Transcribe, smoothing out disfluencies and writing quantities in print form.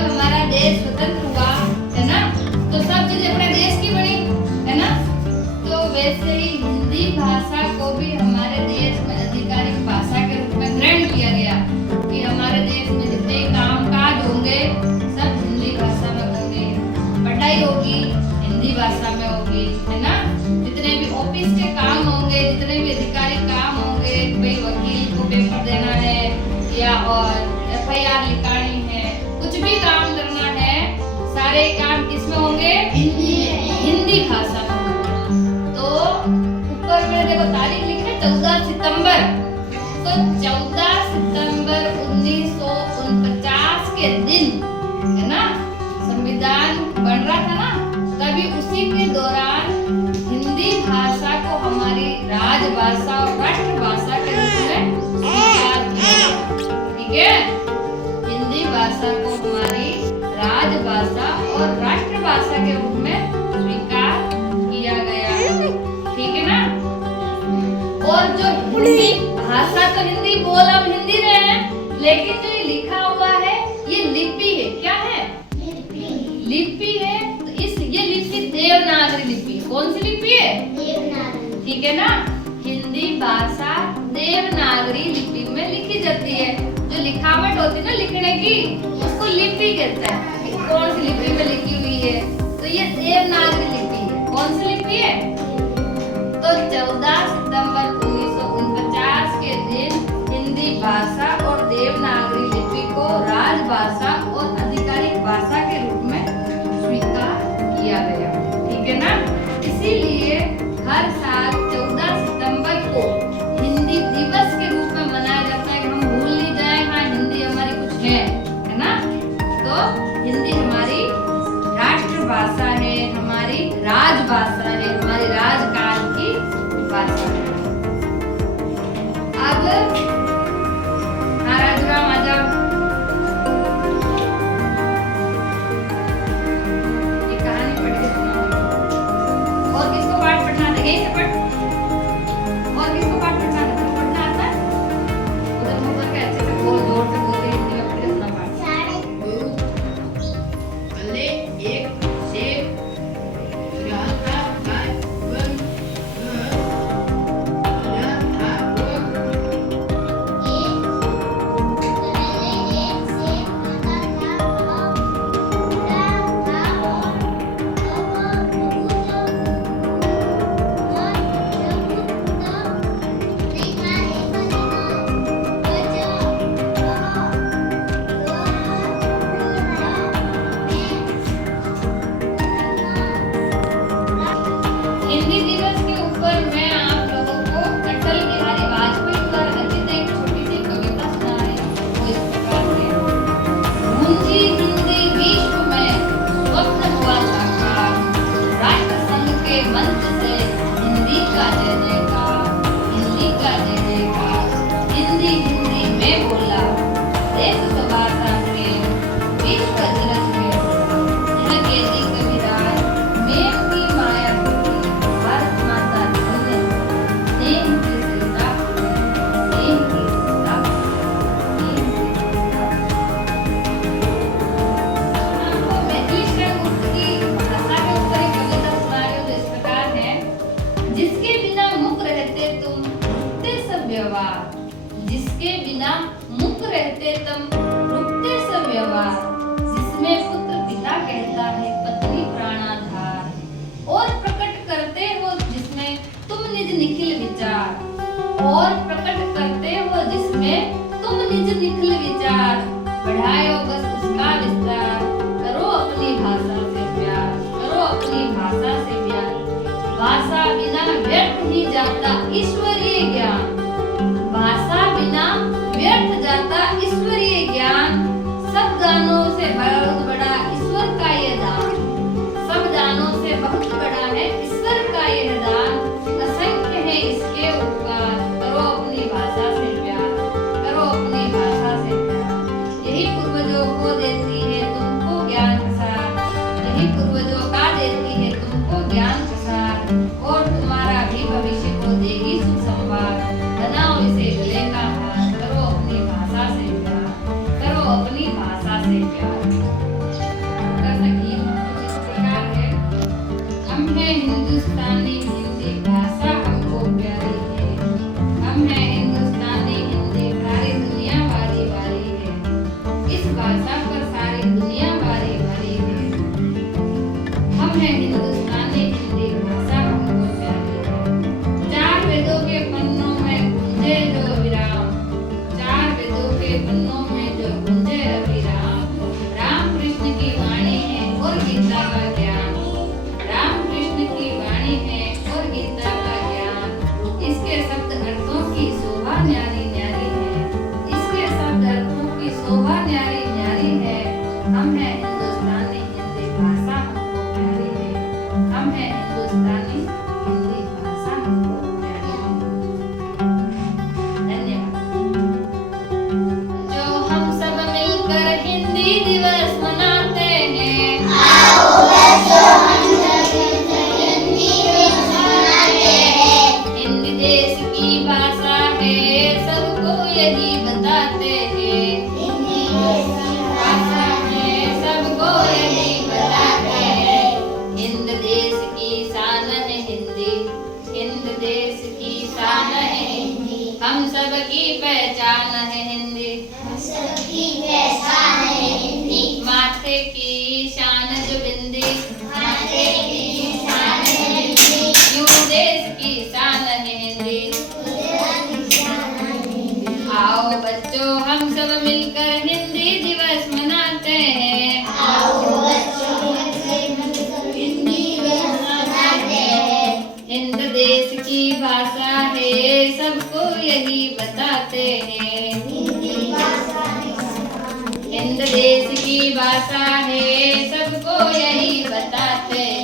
जब हमारा देश स्वतंत्र हुआ, है ना, तो सब चीजें अपने देश की बनी, है ना। तो वैसे ही हिंदी भाषा को भी हमारे देश में आधिकारिक भाषा के रूप में ग्रहण किया गया कि हमारे देश में जितने काम काज होंगे सब हिंदी भाषा में होंगे, पढ़ाई होगी हिंदी भाषा में होगी, है ना। जितने भी ऑफिस के काम होंगे, जितने भी आधिकारिक काम होंगे, कोई वकील को पेपर देना है या और FIR लिखानी है, कुछ भी काम करना है, सारे काम किसमें होंगे? हिंदी भाषा में होंगे। तो ऊपर में देखो तारीख लिखी है 14 सितंबर। तो 14 सितंबर 1949 के दिन, है ना, संविधान बन रहा था ना, तभी उसी के दौरान हिंदी भाषा को हमारी राजभाषा और राष्ट्रभाषा के रूप में स्वीकार किया, ठीक है। हिंदी भाषा को हमारी राजभाषा और राष्ट्रभाषा के रूप में स्वीकार किया गया, ठीक है ना। और जो हिंदी भाषा, तो हिंदी बोल हम हिंदी रहे हैं, लेकिन जो ये लिखा हुआ है ये लिपि है, क्या है? लिपि है। तो ये लिपि देवनागरी लिपि, कौन सी लिपि है? देवनागरी, ठीक है ना। हिंदी भाषा देवनागरी लिपि में लिखी जाती है। जो लिखावट होती है ना लिखने की, उसको लिपि कहते हैं। कौन सी लिपि में लिखी हुई है? तो ये देवनागरी लिपि है। कौन सी लिपि है? तो 14 सितंबर 1949 के दिन हिंदी भाषा और देवनागरी लिपि को राजभाषा और आधिकारिक भाषा के रूप में स्वीकार किया गया, ठीक है ना। इसीलिए हर साल 14 सितंबर को हिंदी दिवस के रूप में मनाया जाता है कि हम भूल नहीं जाए, हाँ हिंदी हमारी कुछ है ना। तो हिंदी हमारी राष्ट्रभाषा है, हमारी राजभाषा है, हमारी राजकाल की भाषा है। अब राजूराम आ जाओ, ये कहानी पढ़ के सुनाओ। और किसको पाठ पढ़ना आता है? यही से पढ़। और किसको पाठ पढ़ना आता है? पढ़ना आता है? उधर मुंह करके अच्छे से बोल, जोर से बोल के हिंदी में पढ़ के सुना पाठ। पहले एक शेर रहा था, हिंदी दिवस के ऊपर मैं आप लोगों को अटल बिहारी वाजपेयी द्वारा रचित एक छोटी सी कविता सुना रही हूँ। वो इस प्रकार है। गूंजी हिंदी विश्व में स्वप्न हुआ साकार, राष्ट्र संघ के मंच से हिंदी का जय जयकार, हिंदी का जय जयकार। हिंदी हिंदी में बोला, देश स्वभाषा के विश्व जगत में यह कहती कविराज, मैं की माया भारत माता धन्य, देह की सीता, देह की सीता, देह की सीता। आपको मैं ईश्वर गुप्त की भाषा के ऊपर एक कविता सुना रही हूँ जो इस प्रकार है। जिसके बिना मुख रहते तुम रुकते सब व्यवहार, जिसके बिना मुख रहते तुम रुकते सब व्यवहार, जिसमें पुत्र पिता कहता है पत्नी प्राणाधार, और प्रकट करते हो जिसमें तुम निज निखिल विचार, और प्रकट करते हो जिसमें तुम निज निखिल विचार, बढ़ायो बस उसका विस्तार, करो अपनी भाषा से प्यार, करो अपनी भाषा से प्यार। भाषा बिना व्यर्थ ही जाता ईश्वरीय ज्ञान, भाषा बिना व्यर्थ जाता ईश्वरीय ज्ञान। सब दानों से बहुत बड़ा ईश्वर का ये दान, सब दानों से बहुत बड़ा है ईश्वर का यह दान। असंख्य है इसके उपकार, करो अपनी भाषा से प्यार, करो अपनी भाषा से प्यार। यही पूर्वजों को की वाणी है और गीता का ज्ञान। राम कृष्ण की वाणी है और गीता का ज्ञान। इसके शब्द अर्थों की शोभा न्यारी न्यारी है। इसके शब्द अर्थों की शोभा न्यारी न्यारी है। हम हैं हिंदुस्तानी, हिंदी भाषा हमको प्यारी है। हम हैं हिंदुस्तानी, हिंदी भाषा हमको प्यारी है। धन्यवाद। जो हम सब मिलकर हिंदी दिवस मनाते हैं, हिंदी देश की भाषा है, सबको यही बताते हैं। भाषा है, सबको यही बताते हैं। हिंद देश की शान है हिंदी, हिंद देश की शान है हिंदी। हम सब की पहचान है हिंदी, माथे की शान जो बिंदी, यूं देश की शान है हिंदी। आओ बच्चों हम सब मिलकर हिंदी दिवस मनाते हैं। हिंद देश की भाषा है, सबको यही बताते हैं। हिंद देश की भाषा है, सबको यही बताते हैं।